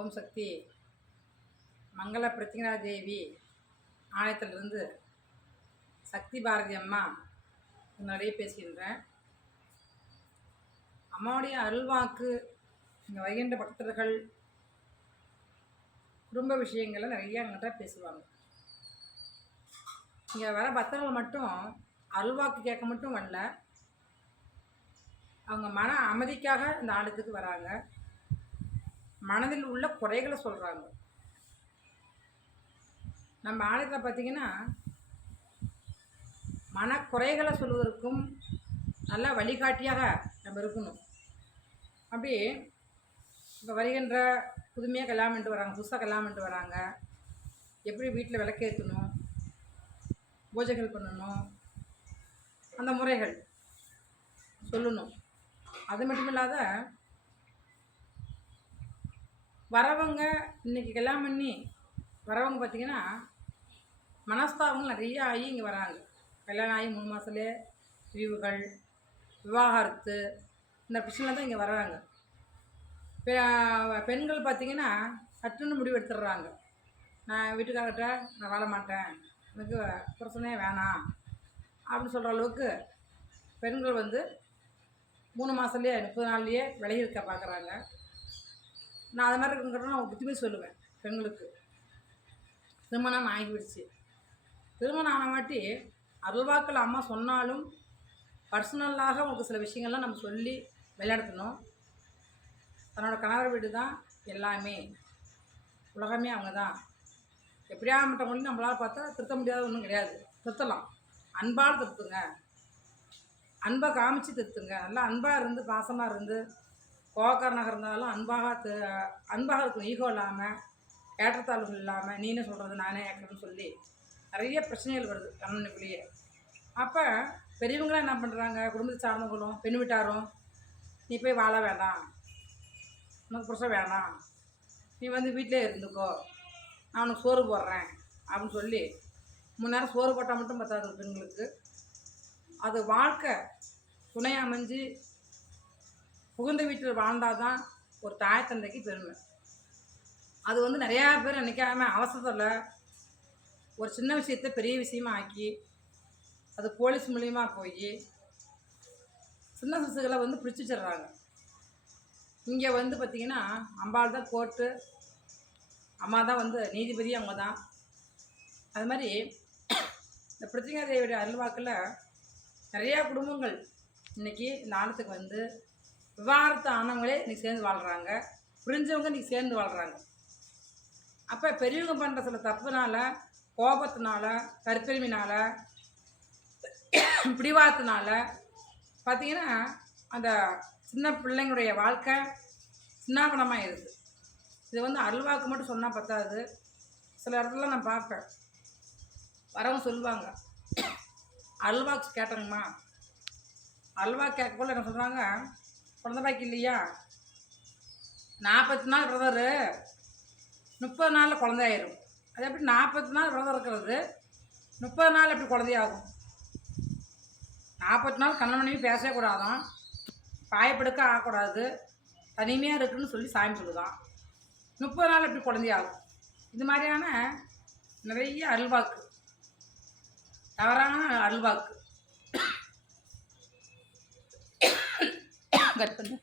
ஓம் சக்தி. மங்கள பிரத்திங்கரா தேவி ஆலயத்திலிருந்து சக்தி பாரதி அம்மா நிறைய பேசுகின்றேன். அம்மாவுடைய அருள்வாக்கு இங்கே வருகின்ற பக்தர்கள் குடும்ப விஷயங்களை நிறைய எங்கிட்ட பேசுவாங்க. இங்கே வர பக்தர்கள் மட்டும் அருள்வாக்கு கேட்க மட்டும் வரல. அவங்க மன அமைதிக்காக இந்த ஆலயத்துக்கு வராங்க. மனதில் உள்ள குறைகளை சொல்கிறாங்க நம்ம ஆலயத்தில் பார்த்தீங்கன்னா மனக்குறைகளை சொல்வதற்கும் நல்ல வழிகாட்டியாக நம்ம இருக்கணும். அப்படி இப்போ வருகின்ற புதுமையாக கல்யாணம்ட்டு வராங்க புதுசாக கல்யாணம்ட்டு வராங்க. எப்படி வீட்டில் விளக்கேற்றணும் பூஜைகள் பண்ணணும் அந்த முறைகள் சொல்லணும். அது மட்டும் இல்லாத வரவங்க இன்னைக்கு கல்யாணம் பண்ணி வரவங்க பார்த்திங்கன்னா மனஸ்தாபங்கள் நிறைய ஆகி இங்கே வராங்க. கல்யாணம் ஆகி மூணு மாதத்துலேயே பிரிவுகள் விவாகரத்து இந்த பிரச்சனை தான் இங்கே வர்றாங்க பெ- பெண்கள் பார்த்திங்கன்னா சட்டுன்னு முடிவு எடுத்துடுறாங்க நான் வீட்டுக்காரர்கிட்ட நான் வாழ மாட்டேன். எனக்கு பிரச்சனையே வேணாம். அப்படின்னு சொல்கிற அளவுக்கு பெண்கள் வந்து மூணு மாதத்துலேயே முப்பது நாள்லேயே விலகிருக்க பார்க்குறாங்க நான் அது மாதிரி இருக்கிறவங்க நான் புத்திமே சொல்லுவேன் பெண்களுக்கு. திருமணம் ஆகிவிடுச்சு. திருமணம் ஆன மாட்டி அருள்வாக்கில் அம்மா சொன்னாலும் பர்சனலாக உங்களுக்கு சில விஷயங்கள்லாம் நம்ம சொல்லி விளையாடுத்தணும் தன்னோட கணவர் வீடு தான் எல்லாமே. உலகமே அவங்க தான். எப்படியா மற்றவங்களையும் நம்மளால் பார்த்தா திருத்த முடியாத ஒன்றும் கிடையாது. திருத்தலாம். அன்பால் திருத்துங்க. அன்பை காமிச்சு திருத்துங்க. நல்லா அன்பாக இருந்து பாசமாக இருந்து கோவக்காரனாக இருந்தாலும் அன்பாக அன்பாக இருக்கும் ஈகோ இல்லாமல் ஏற்றத்தாழ்வுகள் இல்லாமல் நீனே சொல்கிறது நானே ஏற்கனவே சொல்லி நிறைய பிரச்சனைகள் வருது கணவனுக்குள்ளேயே அப்போ பெரியவங்களாம் என்ன பண்ணுறாங்க குடும்பத்தை சார்ந்தவங்களும் பெண் வீட்டாரும் நீ போய் வாழ வேண்டாம். உனக்கு புருஷன் வேணாம். நீ வந்து வீட்டிலே இருந்துக்கோ. நான் உனக்கு சோறு போடுறேன். அப்படின்னு சொல்லி மூணு நேரம் சோறு போட்டால் மட்டும் பத்தாது பெண்களுக்கு. அது வாழ்க்கை துணை அமைஞ்சு புகுந்த வீட்டில் வாழ்ந்தால் தான் ஒரு தாய் தந்தைக்கு பெருமை. அது வந்து நிறையா பேர் நினைக்காம அவசரத்தில் ஒரு சின்ன விஷயத்தை பெரிய விஷயமா ஆக்கி அது போலீஸ் மூலியமா போய் சின்ன சிசுகளை வந்து பிடிச்சி வச்சிடுறாங்க. இங்கே வந்து பார்த்திங்கன்னா அம்பாள் தான் கோர்ட்டு அம்மா தான் வந்து நீதிபதி அவங்க தான். அது மாதிரி இந்த பிருத்திகா தேவியோட அருள்வாக்கில் நிறையா குடும்பங்கள் இன்றைக்கி இந்த ஆணத்துக்கு வந்து விவாகரத்து ஆனவங்களே இன்றைக்கி சேர்ந்து வாழ்கிறாங்க புரிஞ்சவங்க இன்றைக்கி சேர்ந்து வாழ்கிறாங்க அப்போ பெரியவங்க பண்ணுற சில தப்புனால கோபத்தினால கற்பெருமினால பிடிவாதத்தினால பார்த்தீங்கன்னா அந்த சின்ன பிள்ளைங்களுடைய வாழ்க்கை சின்னாபனமாயிருது இது வந்து அருள்வாக்கு மட்டும் சொன்னால் பத்தாது. சில இடத்துல நான் பார்ப்பேன். வரவங்க சொல்லுவாங்க அல்வாக்கு கேட்டேங்கம்மா. அல்வா கேட்கக்குள்ள என்ன சொல்கிறாங்க குழந்த பாக்கி இல்லையா? நாற்பத்தி நாள் பிரதரு. முப்பது நாளில் குழந்தையாயிரும். அது எப்படி நாற்பத்தி நாள் விரதம் இருக்கிறது? முப்பது நாள் எப்படி குழந்தையாகும்? நாற்பத்தி நாள் கண்ணன் மனைவி பேசவே கூடாதான். பாயப்படுக்க ஆகக்கூடாது. தனிமையாக இருக்குன்னு சொல்லி சாமி சொல்லுதான். முப்பது நாள் எப்படி குழந்தையாகும்? இது மாதிரியான நிறைய அருள்வாக்கு. தவறான அருள்வாக்கு. கட் பண்ணு